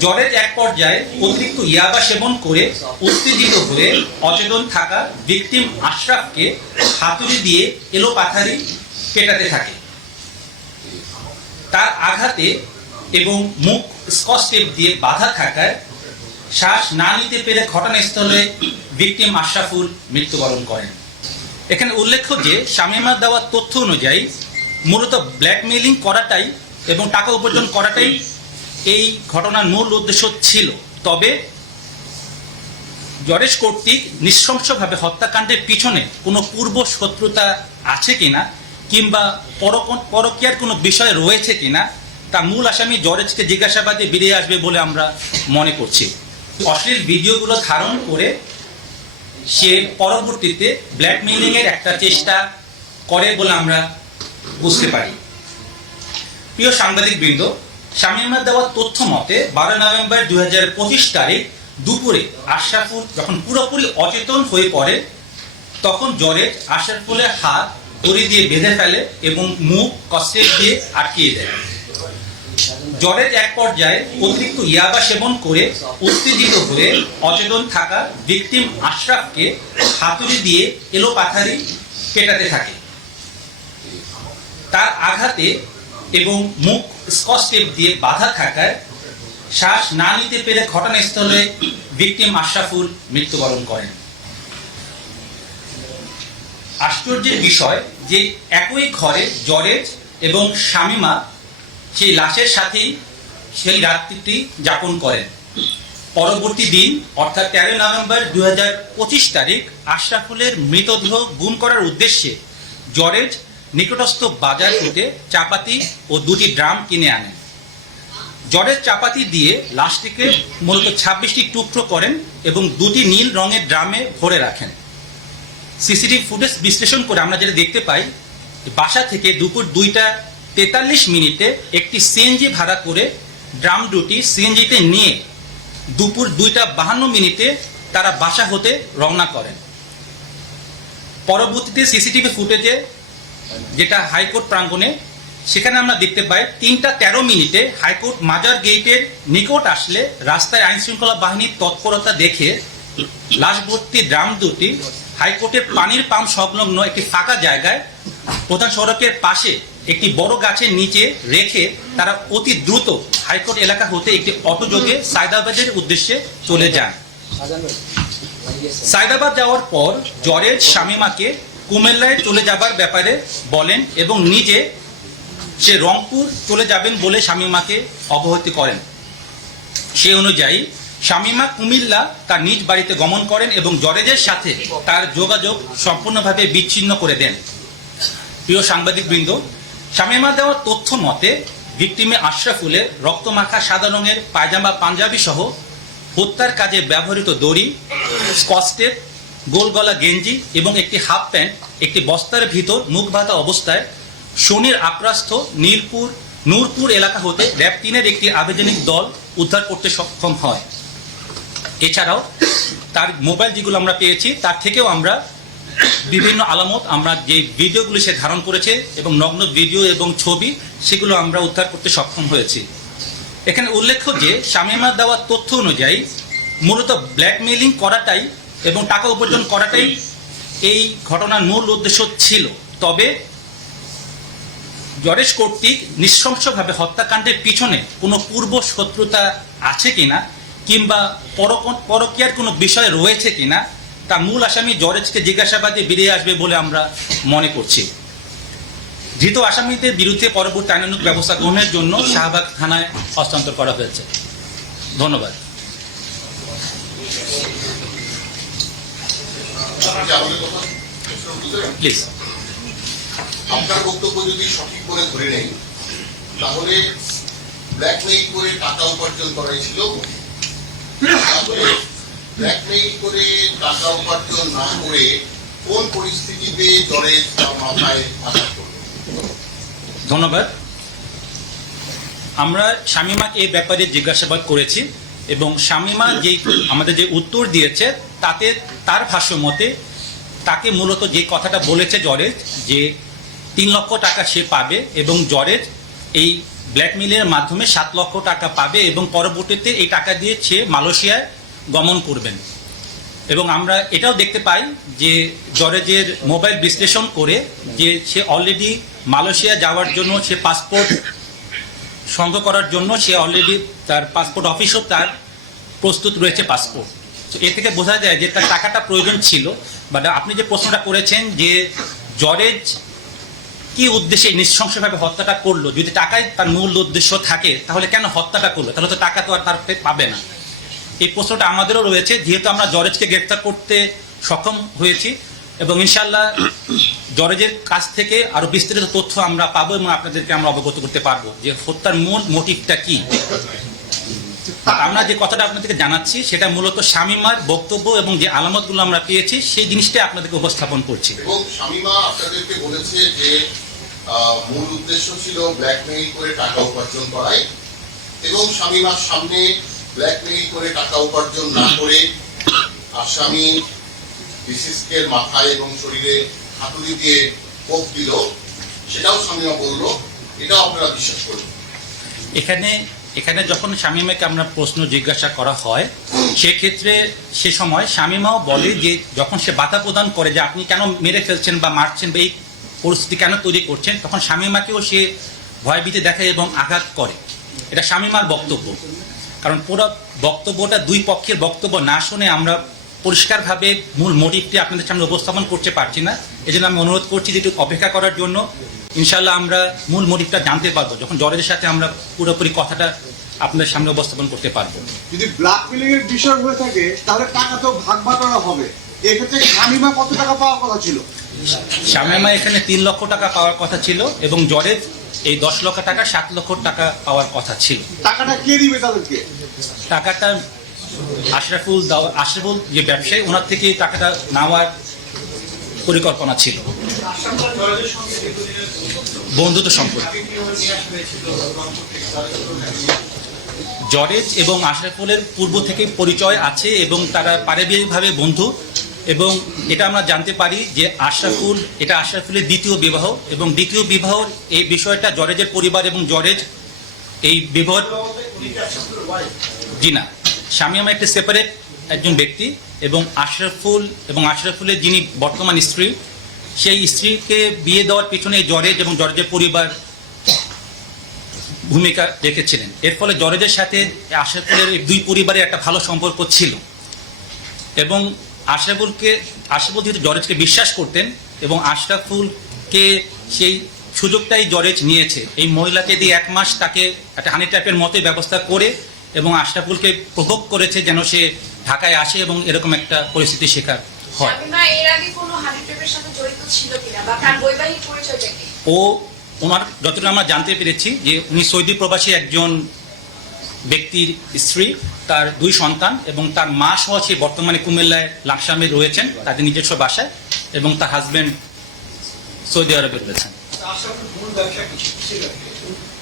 জ্বরের এক পর্যায়ে অতিরিক্ত ইয়াবা সেবন করে উত্তেজিত হয়ে অচেতন থাকা ভিকটিম আশরাফকে হাতুড়ি দিয়ে এলো পাথারি পেটাতে থাকে। তার আঘাতে এবং মুখ স্কচ টেপ দিয়ে বাধা থাকায় শ্বাস না নিতে পেরে ঘটনাস্থলে ভিকটিম আশরাফুল মৃত্যুবরণ করেন। এখানে উল্লেখ্য যে, শামিমার দেওয়ার তথ্য অনুযায়ী মূলত ব্ল্যাকমেইলিং করাটাই এবং টাকা উপার্জন করাটাই এই ঘটনার মূল উদ্দেশ্য ছিল। তবে জরেশ কর্তৃক নৃশংসভাবে হত্যাকাণ্ডের পিছনে কোনো পূর্ব শত্রুতা আছে কিনা, কিংবা পরক- পরকীয়ার কোনো বিষয় রয়েছে কিনা, তা মূল আসামি জরেজকে জিজ্ঞাসাবাদে বেরিয়ে আসবে বলে আমরা মনে করছি। অশ্লীল ভিডিওগুলো ধারণ করে সে পরবর্তীতে ব্ল্যাকমেইলিং এর একটা চেষ্টা করে বলে আমরা বুঝতে পারি। প্রিয় সাংবাদিক বৃন্দ শামীমার দেওয়া তথ্য মতে বারো নভেম্বর দুই হাজার পঁচিশ তারিখ দুপুরে আশরাফুল যখন পুরোপুরি অচেতন হয়ে পড়ে, তখন জ্বরে আশরাফুলের হাত দড়ি দিয়ে বেঁধে ফেলে এবং মুখ কষ্টের দিয়ে আটকিয়ে দেয়। জ্বরের এক পর্যায়ে অতিরিক্ত ইয়াবা সেবন করে উত্তেজিত হয়ে অচেতন থাকা ভিকটিম আশরাফকে হাতুড়ি দিয়ে এলো পাথারি পেটাতে থাকে। তার আঘাতে এবং মুখ স্কচ দিয়ে বাধা থাকায় শ্বাস না নিতে পেরে ঘটনাস্থলে ভিকটিম আশরাফুল মৃত্যুবরণ করেন। আশ্চর্যের বিষয় যে একই ঘরে জরেজ এবং শামিমা সেই লাশের সাথেই সেই রাত্রিটি যাপন করেন। পরবর্তী দিন, অর্থাৎ তেরোই নভেম্বর পঁচিশ তারিখ, আশরাফুলের মৃতদেহ গুম করার উদ্দেশ্যে জরেজ নিকটস্থ বাজার থেকে চাপাতি ও দুটি ড্রাম কিনে আনেন জরের চাপাতি দিয়ে লাশটিকে মূলত ছাব্বিশটি টুকরো করেন এবং দুটি নীল রঙের ড্রামে ভরে রাখেন। সিসিটিভি ফুটেজ বিশ্লেষণ করে আমরা যেটা দেখতে পাই বাসা থেকে দুপুর দুইটা তেতাল্লিশ মিনিটে একটি সিএনজি ভাড়া করে ড্রাম দুটি সিএনজিতে নিয়ে দুপুর দুইটা বাহান্ন মিনিটে তারা বাসা হতে রওনা করেন। পরবর্তীতে সিসিটিভি ফুটেজে যেটা হাইকোর্ট প্রাঙ্গণে, সেখানে আমরা দেখতে পাই তিনটা তেরো মিনিটে হাইকোর্ট মাজার গেটের নিকট আসলে রাস্তায় আইন শৃঙ্খলা বাহিনীর তৎপরতা দেখে লাশ ভর্তি ড্রাম দুটি, হাইকোর্টের পানির পাম্প সংলগ্ন একটি ফাঁকা জায়গায় প্রধান সড়কের পাশে একটি বড় গাছের নিচে রেখে তারা অতি দ্রুত হাইকোর্ট এলাকা হতে একটি অটোযোগে সায়দাবাদের উদ্দেশ্যে চলে যান। সায়দাবাদ যাওয়ার পর জ্বরের শামিমাকে কুমিল্লায় চলে যাবার ব্যাপারে বলেন এবং নিজে সে রংপুর চলে যাবেন বলে শামিমাকে অবহিত করেন। সে অনুযায়ী শামিমা কুমিল্লা তার নিজ বাড়িতে গমন করেন এবং জরেজের সাথে তার যোগাযোগ সম্পূর্ণভাবে বিচ্ছিন্ন করে দেন। প্রিয় সাংবাদিক বৃন্দ শামিমা দেওয়ার তথ্য মতে, ভিকটিমে আশরাফুলের রক্তমাখা সাদা রঙের পায়জামা পাঞ্জাবি সহ হত্যার কাজে ব্যবহৃত দড়ি, স্কচটেপ গোল গলা গেঞ্জি এবং একটি হাফ প্যান্ট, একটি বস্তার ভিতর মুখ বাঁধা অবস্থায় শনির আক্রাস্ত নীলপুর, নূরপুর এলাকা হতে র্যাব তিনের একটি আবেদনিক দল উদ্ধার করতে সক্ষম হয়। এছাড়াও তার মোবাইল যেগুলো আমরা পেয়েছি, তার থেকেও আমরা বিভিন্ন আলামত, আমরা যে ভিডিওগুলো সে ধারণ করেছে এবং নগ্ন ভিডিও এবং ছবি, সেগুলো আমরা উদ্ধার করতে সক্ষম হয়েছি। এখানে উল্লেখ্য যে শামিমার দেওয়ার তথ্য অনুযায়ী, মূলত ব্ল্যাকমেইলিং করাটাই এবং টাকা উপার্জন করাটাই এই ঘটনার মূল উদ্দেশ্য ছিল। তবে জরেশ কর্তৃক নৃশংসভাবে হত্যাকাণ্ডের পিছনে কোনো পূর্ব শত্রুতা আছে কিনা, কিংবা পরক- পরকীয়ার কোনো বিষয় রয়েছে কিনা, তা মূল আসামি জরেজকে জিজ্ঞাসাবাদে বেরিয়ে আসবে বলে আমরা মনে করছি। ধৃত আসামিদের বিরুদ্ধে পরবর্তী আইনানুগ ব্যবস্থা গ্রহণের জন্য শাহবাগ থানায় হস্তান্তর করা হয়েছে। ধন্যবাদ আপনি আমাদের কথা প্রশ্ন বুঝতে পারেন? প্লিজ আপনার বক্তব্য যদি সঠিক করে ধরে নেই তাহলে ব্ল্যাকমেইল করে টাকা উপার্জন করাই ছিল ব্ল্যাকমেইল করে টাকা উপার্জন না করে কোন পরিস্থিতিতে জ্বরে মাথায় আঘাত ধন্যবাদ। আমরা শামিমাকে এই ব্যাপারে জিজ্ঞাসাবাদ করেছি এবং শামিমা যে আমাদের যে উত্তর দিয়েছে তাতে, তার ভাষ্য মতে, তাকে মূলত যে কথাটা বলেছে জরেজ, যে তিন লক্ষ টাকা সে পাবে এবং জরেজ এই ব্ল্যাকমেইলের মাধ্যমে সাত লক্ষ টাকা পাবে এবং পরবর্তীতে এই টাকা দিয়ে সে মালয়েশিয়ায় গমন করবেন। এবং আমরা এটাও দেখতে পাই যে জরেজের মোবাইল বিশ্লেষণ করে যে সে অলরেডি মালয়েশিয়া যাওয়ার জন্য সে পাসপোর্ট সংগ্রহ করার জন্য সে অলরেডি তার পাসপোর্ট অফিসও তার প্রস্তুত রয়েছে পাসপোর্ট। তো এ থেকে বোঝা যায় যে তার টাকাটা প্রয়োজন ছিল বাট আপনি যে প্রশ্নটা করেছেন যে জরেজ কি উদ্দেশ্যে নৃশংসভাবে হত্যাটা করল, যদি টাকাই তার মূল উদ্দেশ্য থাকে, তাহলে কেন হত্যাটা করল? তাহলে তো টাকা তো আর তার পাবে না। এই প্রশ্নটা আমাদেরও রয়েছে, যেহেতু আমরা জরেজকে গ্রেফতার করতে সক্ষম হয়েছি, এবং ইনশাল্লাহ জরেজের কাছ থেকে আরও বিস্তারিত তথ্য আমরা পাবো এবং আপনাদেরকে আমরা অবগত করতে পারব যে হত্যার মূল মোটিভটা কি। আমরা যে কথাটা আপনাদেরকে জানাচ্ছি সেটা মূলত শামিমার বক্তব্য এবং যে আলামতগুলো আমরা পেয়েছি সেই জিনিসটাই আপনাদেরকে উপস্থাপন করছি। এবং শামিমা আপনাদেরকে বলেছে যে মূল উদ্দেশ্য ছিল ব্ল্যাকমেইল করে টাকা উপার্জন করাই এবং শামিমার সামনে ব্ল্যাকমেইল করে টাকা উপার্জন না করে আসামি বিসিসকের মাথায় এবং শরীরে হাতুড়ি দিয়ে কোপ দিল সেটাও শামিমা বলল এটাও আপনারা বিশ্বাস করবেন এখানে এখানে যখন শামিমাকে আমরা প্রশ্ন জিজ্ঞাসা করা হয়, সেক্ষেত্রে সে সময় শামিমাও বলে যে যখন সে বাধা প্রদান করে যে আপনি কেন মেরে ফেলছেন বা মারছেন বা এই পরিস্থিতি কেন তৈরি করছেন, তখন শামিমাকেও সে ভয়ভীতি দেখায় এবং আঘাত করে। এটা শামিমার বক্তব্য। কারণ পুরো বক্তব্যটা দুই পক্ষের বক্তব্য না শুনে আমরা পরিষ্কারভাবে মূল মোটিভটি আপনাদের সামনে উপস্থাপন করতে পারছি না। এই আমি অনুরোধ করছি যে একটু অপেক্ষা করার জন্য ইনশাল্লাহ আমরা মূল মোটিভটা জানতে পারব যখন জরের সাথে আমরা পুরোপুরি কথাটা আপনাদের সামনে উপস্থাপন করতে পারব। যদি ব্ল্যাকমেলিং এর বিষয় হয়ে থাকে তাহলে টাকা তো ভাগ বাটোয়ারা হবে। এক্ষেত্রে শামিমা কত টাকা পাওয়ার কথা ছিল? শামিমা এখানে তিন লক্ষ টাকা পাওয়ার কথা ছিল এবং জরের এই দশ লক্ষ টাকা সাত লক্ষ টাকা পাওয়ার কথা ছিল। টাকাটা কে দিবে তাদেরকে? টাকাটা আশরাফুল আশরাফুল যে ব্যবসায়ী ওনার থেকে টাকাটা নেওয়ার পরিকল্পনা ছিল। বন্ধুত্ব সম্পর্ক। জরেজ এবং আশরাফুলের পূর্ব থেকে পরিচয় আছে এবং তারা পারিবারিকভাবে বন্ধু এবং এটা আমরা জানতে পারি যে আশরাফুল, এটা আশরাফুলের দ্বিতীয় বিবাহ এবং দ্বিতীয় বিবাহ এই বিষয়টা জরেজের পরিবার এবং জরেজ এই বিবাহ জি না স্বামী আমার একটি সেপারেট একজন ব্যক্তি এবং আশরাফুল এবং আশরাফুলের যিনি বর্তমান স্ত্রী সেই স্ত্রীকে বিয়ে দেওয়ার পিছনে জরেজ এবং জর্জের পরিবার ভূমিকা রেখেছিলেন। এর ফলে জরেজের সাথে আশরাফুলের দুই পরিবারের একটা ভালো সম্পর্ক ছিল। এবং আশরাফুলকে, আশরাফুল যেহেতু জরেজকে বিশ্বাস করতেন এবং আশরাফুলকে সেই সুযোগটাই জরেজ নিয়েছে। এই মহিলাকে দিয়ে এক মাস তাকে একটা হানি ট্যাপের মতোই ব্যবস্থা করে এবং আশরাফুলকে প্রভোগ করেছে যেন সে ঢাকায় আসে এবং এরকম একটা পরিস্থিতির শিকার হয়। ও ওনার যতটা আমরা জানতে পেরেছি যে উনি সৌদি প্রবাসী একজন ব্যক্তির স্ত্রী তার দুই সন্তান এবং তার মা সহ সে বর্তমানে কুমিল্লায় লাকসামে রয়েছেন তাদের নিজস্ব বাসায় এবং তার হাজবেন্ড সৌদি আরবে রয়েছেন।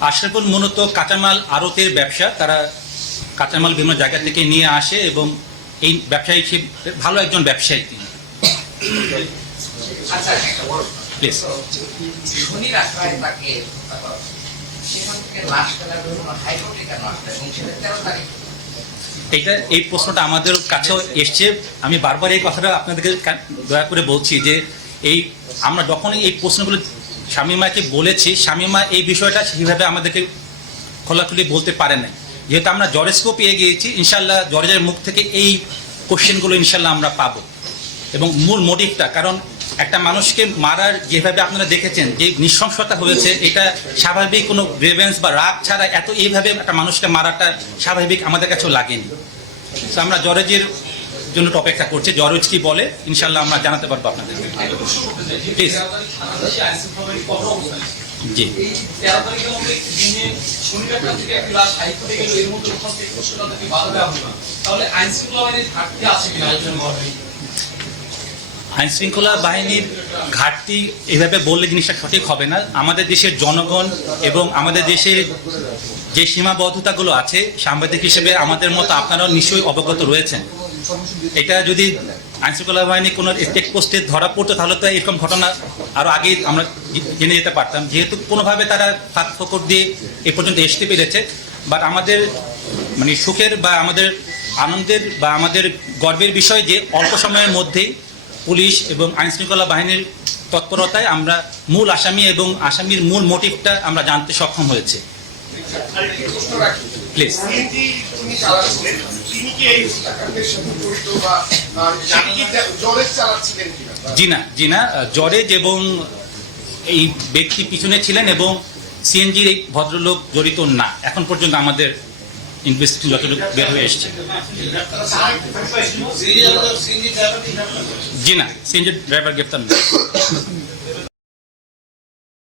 আশরাফুল মূলত কাঁচামাল আড়তের ব্যবসা তারা কাঁচামাল বিভিন্ন জায়গা থেকে নিয়ে আসে এবং এই ব্যবসায়ী হিসেবে ভালো একজন ব্যবসায়ী তিনি। আচ্ছা প্লিজ এটা এই প্রশ্নটা আমাদের কাছেও এসছে। আমি বারবার এই কথাটা আপনাদেরকে দয়া করে বলছি যে এই আমরা যখনই এই প্রশ্নগুলো শামিমাকে বলেছি শামিমা এই বিষয়টা সেইভাবে আমাদেরকে খোলাখুলি বলতে পারে নাই। যেহেতু আমরা জরেজকেও পেয়ে গিয়েছি ইনশাল্লাহ জরেজের মুখ থেকে এই কোশ্চেনগুলো ইনশাল্লাহ আমরা পাবো। এবং মূল মোটিভটা কারণ একটা মানুষকে মারার যেভাবে আপনারা দেখেছেন, যে নৃশংসতা হয়েছে, এটা স্বাভাবিক কোনো গ্রেভেন্স বা রাগ ছাড়া এত এইভাবে একটা মানুষকে মারাটা স্বাভাবিক আমাদের কাছেও লাগেনি। তো আমরা জরেজের জন্য অপেক্ষা করছি। জরেজ কি বলে ইনশাল্লাহ আমরা জানাতে পারব আপনাদের প্লিজ জি। এই তেরো তারিখের মধ্যে দিনে শনিবার থেকে একটি লাশ হাইকোর্টে গেল এর মধ্যে ওখান থেকে প্রশ্ন তাদেরকে বাধা দেওয়া হলো তাহলে আইন শৃঙ্খলা বাহিনীর ঘাটতি আছে কিনা আইন শৃঙ্খলা বাহিনীর ঘাটতি এভাবে বললে জিনিসটা সঠিক হবে না। আমাদের দেশের জনগণ এবং আমাদের দেশের যে সীমাবদ্ধতাগুলো আছে সাংবাদিক হিসেবে আমাদের মতো আপনারাও নিশ্চয়ই অবগত রয়েছেন। এটা যদি আইন শৃঙ্খলা বাহিনী কোনো চেক পোস্টে ধরা পড়তো, তাহলে তো এরকম ঘটনা আরও আগেই আমরা জেনে যেতে পারতাম। যেহেতু কোনোভাবে তারা ফাঁক ফকর দিয়ে এ পর্যন্ত আসতে পেরেছে বাট আমাদের মানে সুখের বা আমাদের আনন্দের বা আমাদের গর্বের বিষয় যে অল্প সময়ের মধ্যেই পুলিশ এবং আইনশৃঙ্খলা বাহিনীর তৎপরতায় আমরা মূল আসামি এবং আসামির মূল মোটিভটা আমরা জানতে সক্ষম হয়েছে। প্লিজ দুর্নীতি তিনি চালাচ্ছিলেন তিনি কি এই হত্যাকাণ্ডের সাথে জড়িত বা আহ, তিনি কি জলের চালাচ্ছিলেন কিনা? জি না জি না। জরেজ এবং এই ব্যক্তি পিছনে ছিলেন এবং সিএনজির এই ভদ্রলোক জড়িত না। এখন পর্যন্ত আমাদের ইনভেস্টিগেশন যতটুকু বের হয়ে এসছে। জি না সিএনজি ড্রাইভার গ্রেপ্তার না